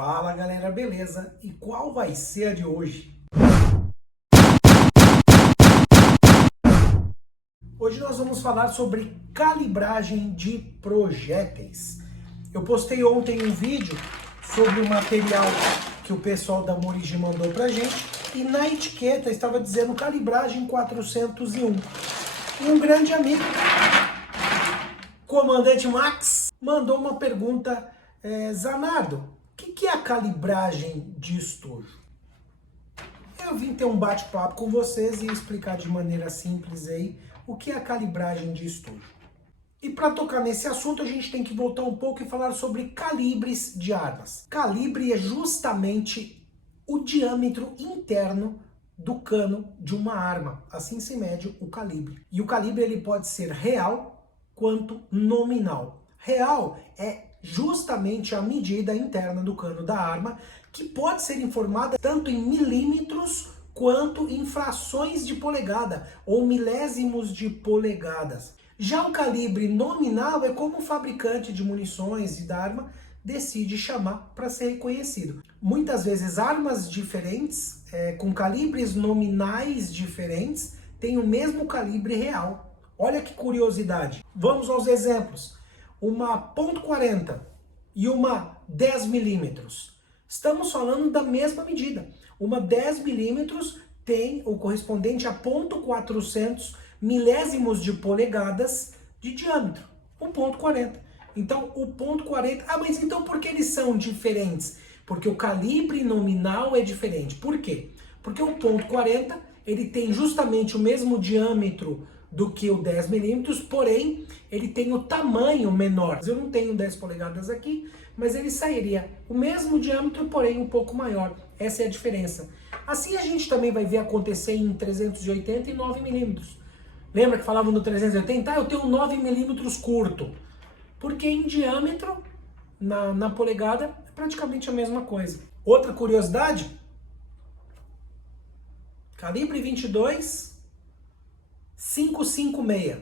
Fala galera, beleza? E qual vai ser a de hoje? Hoje nós vamos falar sobre calibragem de projéteis. Eu postei ontem um vídeo sobre o material que o pessoal da Morigi mandou pra gente e na etiqueta estava dizendo calibragem 401. E um grande amigo, Comandante Max, mandou uma pergunta, Zanardo, o que é a calibragem de estojo? Eu vim ter um bate-papo com vocês e explicar de maneira simples aí o que é a calibragem de estojo. E para tocar nesse assunto a gente tem que voltar um pouco e falar sobre calibres de armas. Calibre é justamente o diâmetro interno do cano de uma arma. Assim se mede o calibre. E o calibre ele pode ser real quanto nominal. Real é justamente a medida interna do cano da arma, que pode ser informada tanto em milímetros quanto em frações de polegada ou milésimos de polegadas. Já o calibre nominal é como o fabricante de munições e da arma decide chamar para ser reconhecido. Muitas vezes armas diferentes, com calibres nominais diferentes, têm o mesmo calibre real. Olha que curiosidade. Vamos aos exemplos. Uma .40 e uma 10 milímetros. Estamos falando da mesma medida. Uma 10 milímetros tem o correspondente a 0,400 milésimos de polegadas de diâmetro. O .40. Então, o .40... Ah, mas então por que eles são diferentes? Porque o calibre nominal é diferente. Por quê? Porque o .40 ele tem justamente o mesmo diâmetro do que o 10 milímetros, porém, ele tem o tamanho menor. Eu não tenho 10 polegadas aqui, mas ele sairia o mesmo diâmetro, porém um pouco maior. Essa é a diferença. Assim a gente também vai ver acontecer em 380 e 9 milímetros. Lembra que falavam no 380? Ah, eu tenho 9 milímetros curto. Porque em diâmetro, na polegada, é praticamente a mesma coisa. Outra curiosidade, calibre 22... 556.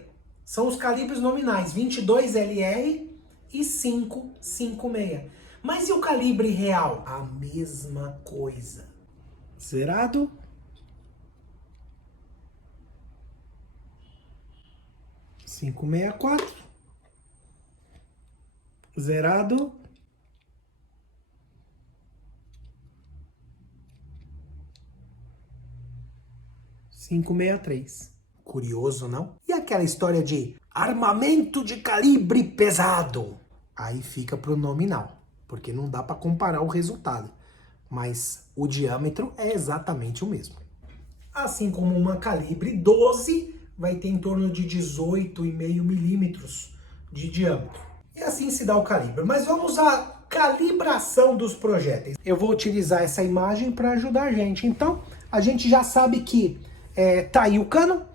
São os calibres nominais, 22LR e 556. Mas e o calibre real? A mesma coisa. Zerado. .564. Zerado. .563. Curioso, não? E aquela história de armamento de calibre pesado? Aí fica pro nominal, porque não dá para comparar o resultado. Mas o diâmetro é exatamente o mesmo. Assim como uma calibre 12 vai ter em torno de 18,5 milímetros de diâmetro. E assim se dá o calibre. Mas vamos à calibração dos projéteis. Eu vou utilizar essa imagem para ajudar a gente. Então, a gente já sabe que tá aí o cano,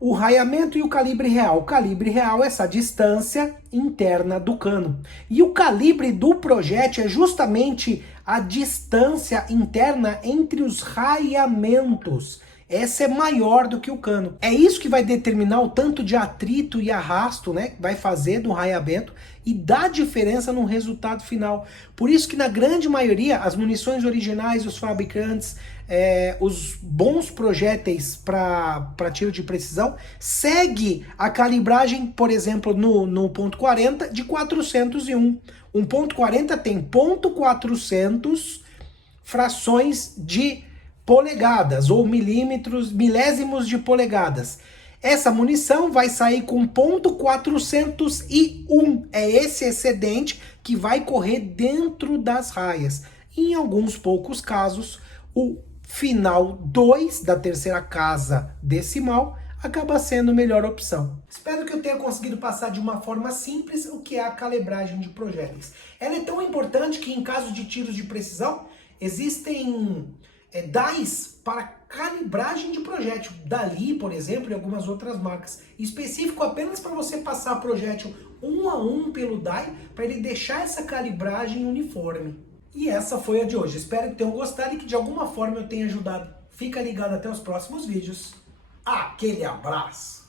o raiamento e o calibre real. O calibre real é essa distância interna do cano. E o calibre do projétil é justamente a distância interna entre os raiamentos. Essa é maior do que o cano. É isso que vai determinar o tanto de atrito e arrasto, né, que vai fazer do raiamento e dá diferença no resultado final. Por isso que na grande maioria, as munições originais, os fabricantes, os bons projéteis para tiro de precisão, segue a calibragem, por exemplo, no .40 de 401. Um .40 tem .400 frações de polegadas ou milímetros, milésimos de polegadas. Essa munição vai sair com .401. É esse excedente que vai correr dentro das raias. Em alguns poucos casos, o final 2 da terceira casa decimal acaba sendo a melhor opção. Espero que eu tenha conseguido passar de uma forma simples o que é a calibragem de projéteis. Ela é tão importante que em caso de tiros de precisão, existem DAIs para calibragem de projétil. Dali, por exemplo, e algumas outras marcas. Específico apenas para você passar projétil um a um pelo DAI, para ele deixar essa calibragem uniforme. E essa foi a de hoje. Espero que tenham gostado e que de alguma forma eu tenha ajudado. Fica ligado até os próximos vídeos. Aquele abraço!